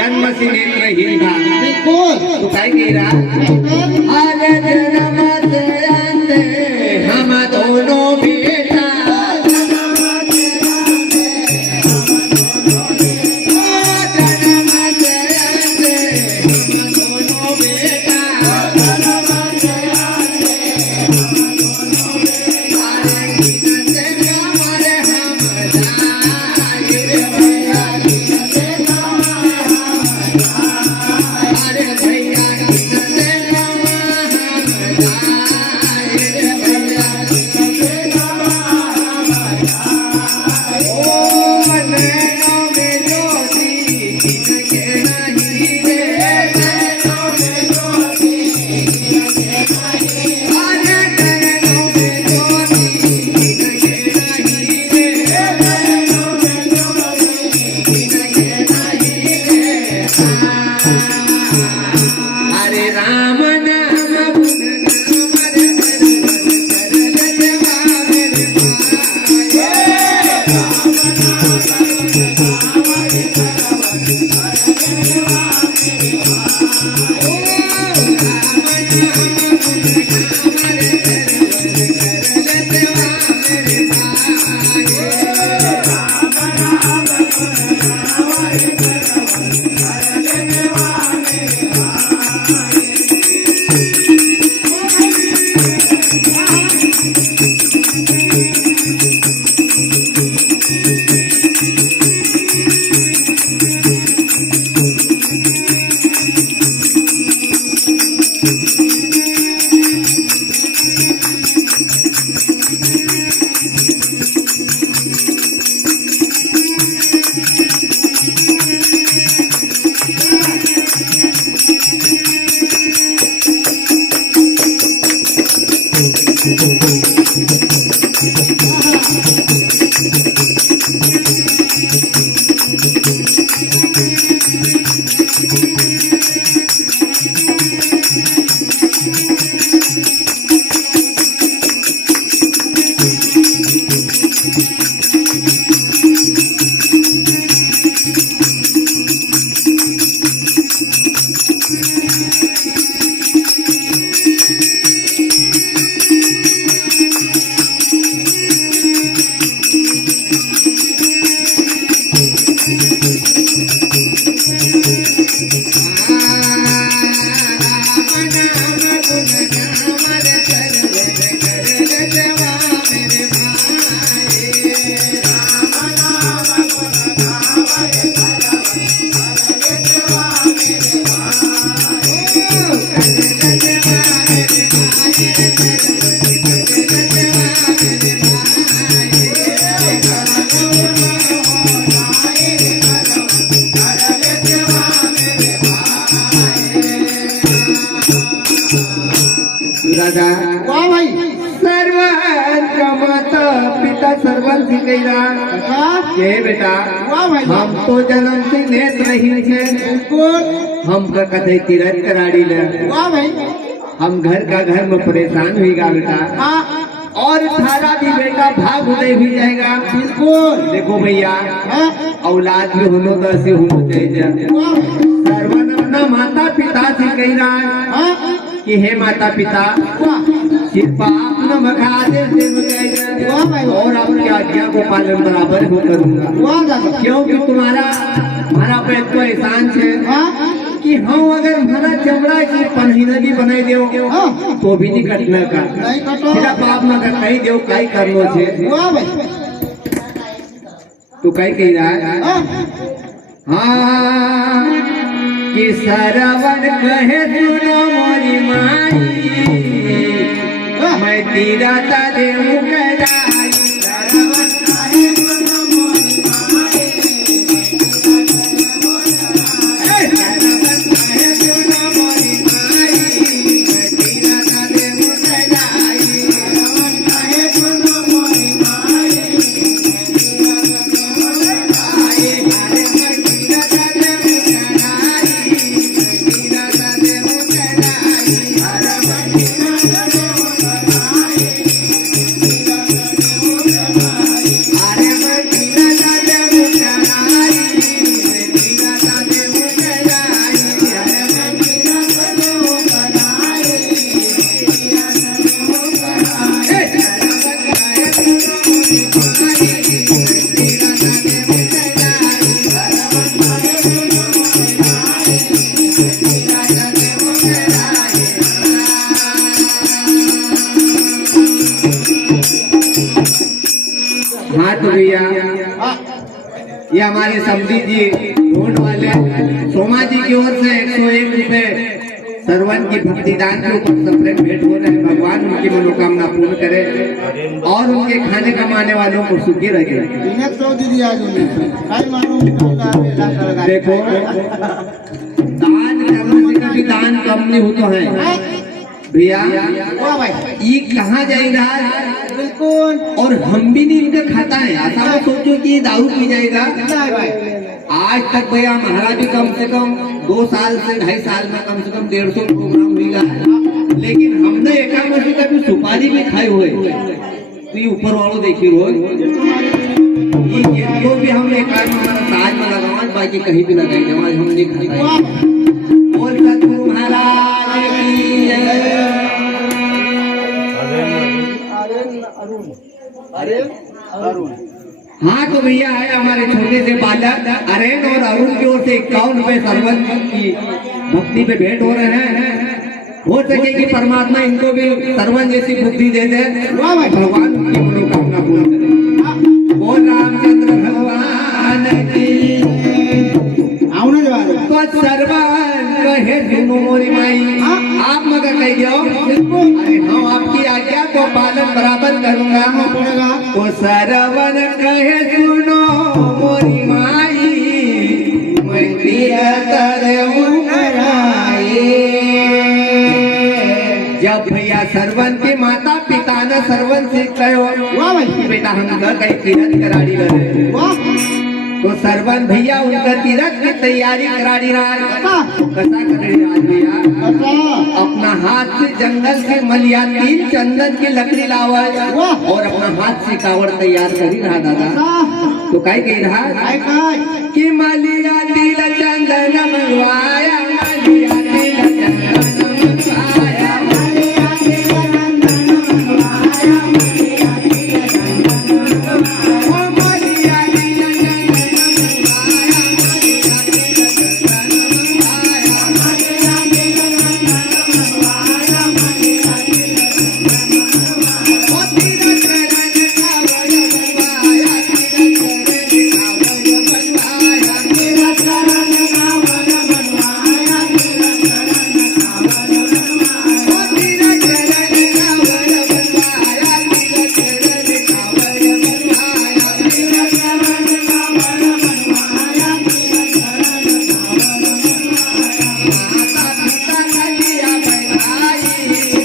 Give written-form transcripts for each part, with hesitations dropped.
जन्म से नेत्रहीन था। बिल्कुल तू काय कह रहा अरे जन्म से अंधे हम दोनों बेटा दादा वाह भाई सर्वांचा माता पिता सर्वांची कैरा ये बेटा वाह भाई हम तो जन्म से नेत्रहीन छे बिल्कुल हम का कथे तीरथ कराड़ी ले वाह भाई हम घर का घर में परेशान हुईगा बेटा हाँ और थारा भी बेटा भाग उदय भी जाएगा बिल्कुल देखो भैया हाँ औलाद भी होनो तो ऐसे होना चाहिए वाह सर्वन अपना माता पिता से कह रहा है हाँ कि हे माता पिता वाह कृपा अपना मखादे से वाह भाई और आपकी आज्ञा को पालन बराबर हो करूंगा वाह दादा क्योंकि तुम्हारा हमारा पे तो एहसान है हाँ कि हम अगर हमारा चमड़ा की पन्हीना भी बनाई दो हाँ तो भी नहीं कटना का नहीं कटो तेरा बाप न कर कही दो कई करनो छे वाह भाई तू कई कह रहा है हाँ हाँ कि सरवन कहे सुनो मोरी माई मैं तेरा तारे मुकदाई सरवन कहे सुनो मोरी माई सरवन कहे सुनो मोरी माई मैं तेरा तारे मुकदाई सरवन कहे सुनो मोरी माई हाँ तो भैया हाँ ये हमारे समधी जी ढूंढ वाले सोमा जी की ओर से 101 रुपए सरवन की भक्ति दान के ऊपर सप्रेम भेंट हो रहे हैं। भगवान उनकी मनोकामना पूर्ण करे और उनके खाने कमाने वालों को सुखी रखे। इन्हें तो दीदी आज काय मालूम देखो दान करने से कभी दान कम नहीं होता है भैया। वाह भाई ये कहाँ जाएगा बिल्कुल और हम भी नहीं इनका खाता है। ऐसा मत सोचो कि ये दारू पी जाएगा। नहीं भाई आज तक भैया हमारा भी कम से कम 2 साल से 2.5 साल में कम से कम 150 प्रोग्राम हुआ है, लेकिन हमने एकादशी का भी सुपारी भी खाई हुए। तो ये ऊपर वालों देखी रोज ये तो भी हम एक हमारा ताज में लगावा, बाकी कहीं भी लगाई जमा हम नहीं खाते। बोल सतगुरु महाराज की जय। हाँ तो भैया है हमारे छोटे से बालक अरेन और अरुण की ओर से 51 रुपए सरवन की भक्ति पे भेंट हो रहे हैं। हो सके कि परमात्मा इनको भी सरवन जैसी बुद्धि दे दे, भगवान उनकी मनोकामना पूर्ण करे। बोल रामचंद्र भगवान की आवना जवाब तो सरवन कहे सुनो मोरी माई आप मगर कह दो अरे हम आपकी आज्ञा को पालन बराबर करूंगा। पड़ेगा तो सरवन कहे सुनो मोरी माई मैं दिया करूं कराए। जब भैया सरवन के माता पिता ने सरवन से कहो वाह भाई बेटा हम कहीं तीरथ कराड़ी करे, वाह तो सरवन भैया उनका तीरथ की तैयारी कराड़ी रहा। कैसा कर रहे आज भैया अच्छा अपना हाथ से जंगल से मलिया 3 चंदन की लकड़ी लावा और अपना हाथ से कावड़ तैयार कर ही रहा दादा। तो काय कह रहा काय काय कि मलिया तिल चंदन मंगवाया, मलिया तिल चंदन मंगवाया, मलिया तिल चंदन मंगवाया, मलिया तिल चंदन मंगवाया, मलिया तिल चंदन मंगवाया, मलिया तिल चंदन मंगवाया, मलिया तिल चंदन मंगवाया, मलिया तिल चंदन मंगवाया। ओ तीरथ चरण कावड़ बनवाया, तीरथ चरण कावड़ बनवाया, तीरथ चरण कावड़ बनवाया, तीरथ चरण कावड़ बनवाया, ओ तीरथ चरण कावड़ बनवाया, तीरथ चरण कावड़ बनवाया, तीरथ चरण कावड़ बनवाया, तीरथ चरण कावड़ बनवाया। माता पिता का लिया बैठाई,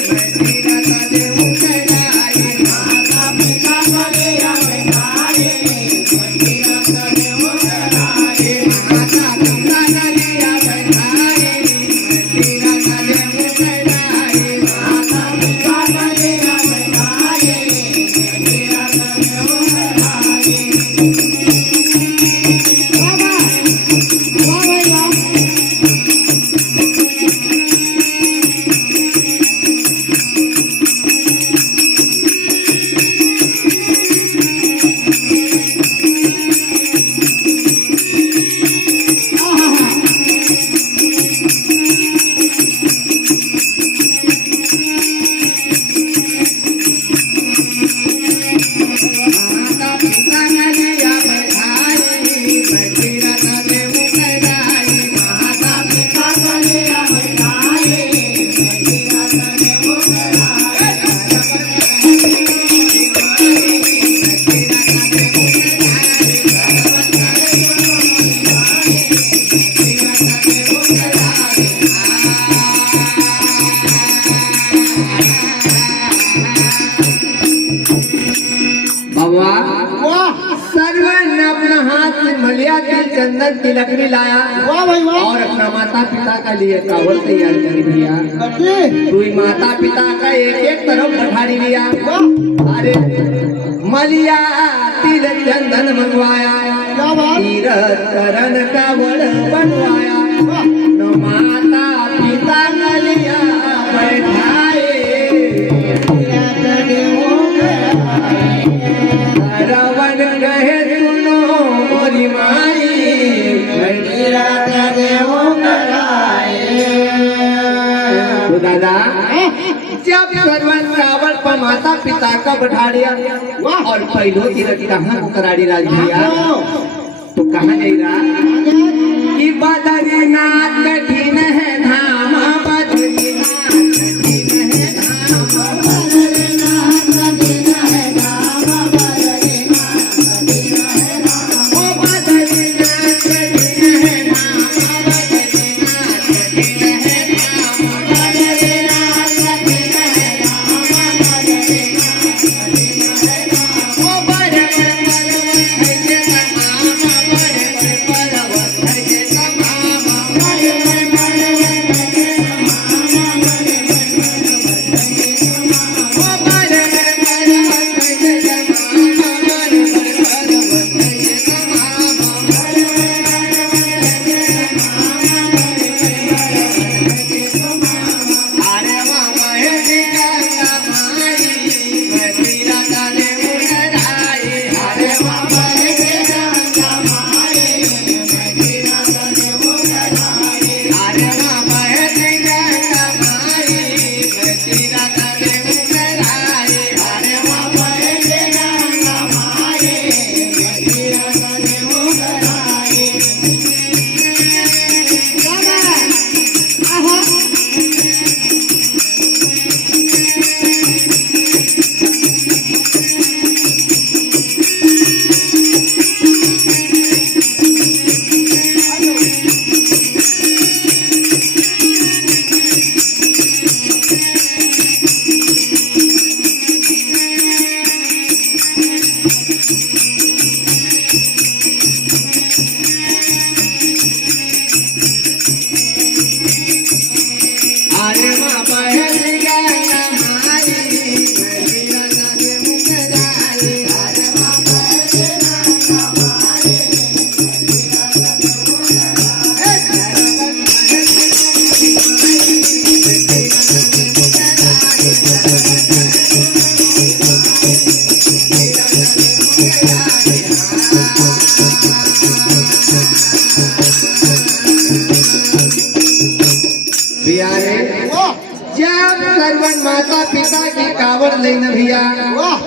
मैं तीरथ देव कराई, माता पिता का लिया बैठाई, मैं तीरथ देव कराई, माता पिता का लिया बैठाई, मैं तीरथ देव कराई, माता पिता का लिया बैठाई, मैं तीरथ देव कराई। वाह भाई वाह। माता पिता का लिया बैठाई, मैं तीरथ देव कराई, माता पिता का लिया बैठाई, मैं तीरथ देव बाबा वाह सरवन ने अपना हाथ में मलिया की चंदन की लकड़ी लाया वाह भाई वाह और अपना माता पिता का लिए कावड़ तैयार करी भैया। करते तू माता पिता का एक तरफ पठारी लिया, वाह अरे मलिया तिल चंदन मंगवाया, क्या बात तीरथ चरण कावड़ बनवाया, न माता पिता का लिया बैठाए, सरवन कहे सुनो मोरी माई मैं जब सर्वन रावण पर माता पिता का बढ़ाड़िया और पहलो तीरथ कहाँ को कराड़ी राज भैया तो कहाँ नहीं रहा कि बद्रीनाथ कठिन है धाम बद्रीनाथ कठिन है धाम बद्रीनाथ कठिन है धाम बद्रीनाथ कठिन है धाम ओ बद्रीनाथ कठिन है धाम बद्रीनाथ कठिन है धाम बद्रीनाथ कठिन है धाम बद्रीनाथ कठिन है धाम ओ बड़े पर्वत है के तमाम बड़े पर्वत है के तमाम बड़े पर्वत है के तमाम बड़े पर्वत है के तमाम ओ बड़े पर्वत है के तमाम बड़े पर्वत है के तमाम बड़े अरे बाबा हे गंगा माई मैं तेरा काले मुराई अरे बाबा हे गंगा माई मैं तेरा काले मुराई अरे बाबा हे गंगा माई मैं तेरा काले मुराई अरे बाबा हे गंगा माई मैं तेरा काले मुराई अरे बाबा हे गंगा माई मैं तेरा काले मुराई अरे बाबा हे गंगा माई मैं तेरा काले प्यारे वाह जब सर्वन माता पिता की कावड़ लेना भैया वाह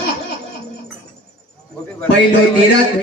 पहलो तीरथ